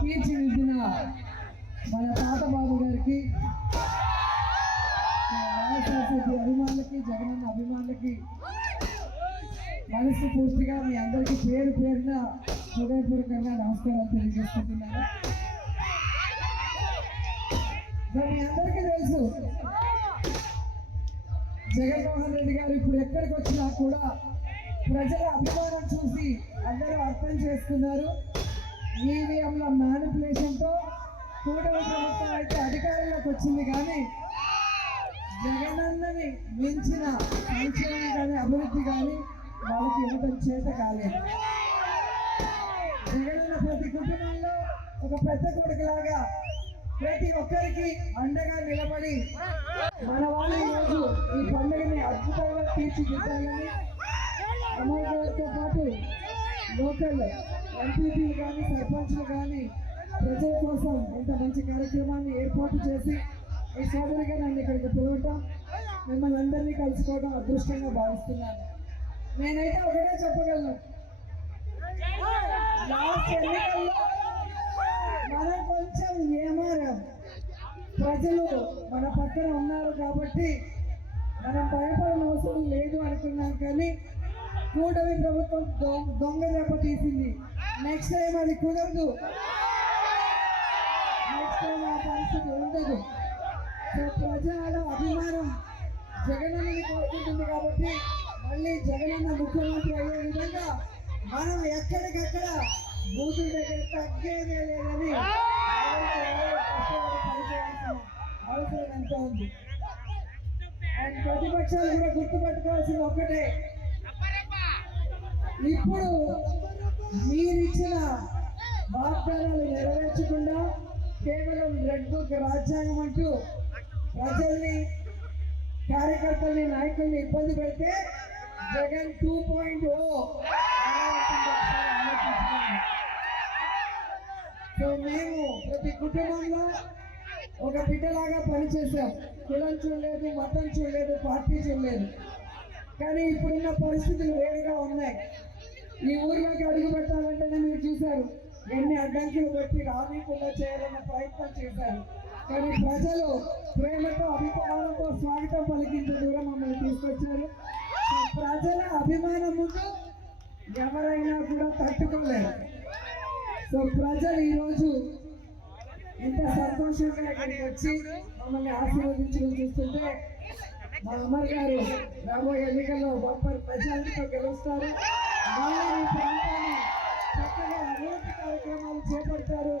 తీర్చిదిద్దిన మన తాత బాబు గారికి వైఎస్ఆర్సీపీ అభిమానులకి జగనన్న అభిమానులకి మనసు పూర్తిగా మీ అందరికీ పేరు పేరున హృదయపూర్వకంగా నమస్కారాలు తెలియజేసుకుంటున్నాను. మీ అందరికీ తెలుసు జగన్మోహన్ రెడ్డి గారు ఇప్పుడు ఎక్కడికి వచ్చినా కూడా ప్రజల అభిమానం చూసి అందరూ అర్థం చేసుకున్నారు. ఈవీఎంల మ్యానిపులేషన్తో కూటమి ప్రభుత్వం అయితే అధికారంలోకి వచ్చింది కానీ జగనన్నని మించిన సంక్షేమం కానీ అభివృద్ధి కానీ వాళ్ళకి ఇవ్వడం చేత కాలేదు. జగనన్న ప్రతి కుటుంబంలో ఒక పెద్ద కొడుకులాగా ప్రతి ఒక్కరికి అండగా నిలబడి మన వాళ్ళు ఈరోజు ఈ పండుగని అద్భుతంగా తీర్చిదిద్దాలని అమర్ గారితో పాటు లోకల్ ఎంపీపీలు కానీ సర్పంచ్లు కానీ ప్రజల కోసం ఇంత మంచి కార్యక్రమాన్ని ఏర్పాటు చేసి ఈ సోదరిగా నన్ను ఇక్కడికి పిలవటం మిమ్మల్ని అందరినీ కలుసుకోవడం అదృష్టంగా భావిస్తున్నాను. నేనైతే ఒకటే చెప్పగలను. లాస్ట్ ఎన్నికల్లో మనం కొంచెం ఏమారాం. ప్రజలు మన పక్కన ఉన్నారు కాబట్టి మనం భయపడిన అవసరం లేదు అనుకున్నాం కానీ కూటమి ప్రభుత్వం దొంగ దెబ్బ తీసింది. నెక్స్ట్ టైం అది కుదరదు. నెక్స్ట్ టైం ఆ పరిస్థితి ఉండదు. సో ప్రజల అభిమానం జగనన్నని కోరుకుంటుంది కాబట్టి మళ్ళీ జగనన్న ముఖ్యమంత్రి అయ్యే విధంగా మనం ఎక్కడికక్కడ బూతుల దగ్గర తగ్గేదే లేదని అవసరం ఎంతో ఉంది? అండ్ ప్రతిపక్షాలు కూడా గుర్తుపెట్టుకోవాల్సింది ఒక్కటే. ఇప్పుడు మీరిచ్చిన వాగ్దానాలు నెరవేర్చకుండా కేవలం రెడ్ బుక్ రాజ్యాంగం అంటూ ప్రజల్ని కార్యకర్తల్ని నాయకుల్ని ఇబ్బంది పెడితే Jagan two point O so మేము ప్రతి కుటుంబంలో ఒక బిడ్డలాగా పనిచేసాం కులం చూడలేదు మతం చూడలేదు పార్టీ చూడలేదు. కానీ ఇప్పుడున్న పరిస్థితులు వేరుగా ఉన్నాయి. ఈ ఊర్లోకి అడుగు పెట్టాలంటేనే మీరు చూశారు. ఎన్ని అడ్డంకులు పెట్టి రానికుండా చేయాలన్న ప్రయత్నం చేశారు. కానీ ప్రజలు ప్రేమతో అభిమానంతో స్వాగతం పలికించే దూరం మమ్మల్ని తీసుకొచ్చారు. ప్రజల అభిమానం ముందు ఎవరైనా కూడా తట్టుకోలేరు. సో ప్రజలు ఈరోజు ఎంత సంతోషంగా ఇక్కడికి వచ్చి మమ్మల్ని ఆశీర్వదించడం చూస్తుంటే మా అమర్ గారు రాబోయే ఎన్నికల్లో బంపర్ ప్రజలతో గెలుస్తారు. మళ్ళీ ప్రాంతాన్ని చక్కగా అభివృద్ధి కార్యక్రమాలు చేపడతారు.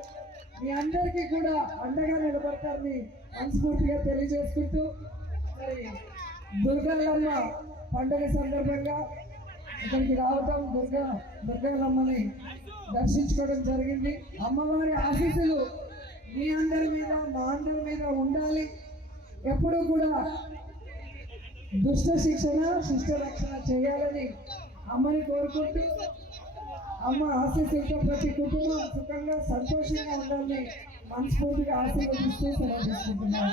మీ అందరికీ కూడా అండగా నిలబడతారని మనస్ఫూర్తిగా తెలియజేసుకుంటూ మరి దుర్గల్లమ్మ పండుగ సందర్భంగా ఇక్కడికి రావటం దుర్గా దుర్గలమ్మని దర్శించుకోవడం జరిగింది. అమ్మవారి ఆశీస్సులు మీ అందరి మీద మా అందరి మీద ఉండాలి. ఎప్పుడూ కూడా దుష్ట శిక్షణ శిష్ట రక్షణ చేయాలని అమ్మని కోరుకుంటూ అమ్మ ఆశీస్సులతో ప్రతి కుటుంబం సుఖంగా సంతోషంగా ఉండాలని మనస్ఫూర్తిగా ఆశీర్వదిస్తూ సెలవు తీసుకుంటున్నాను.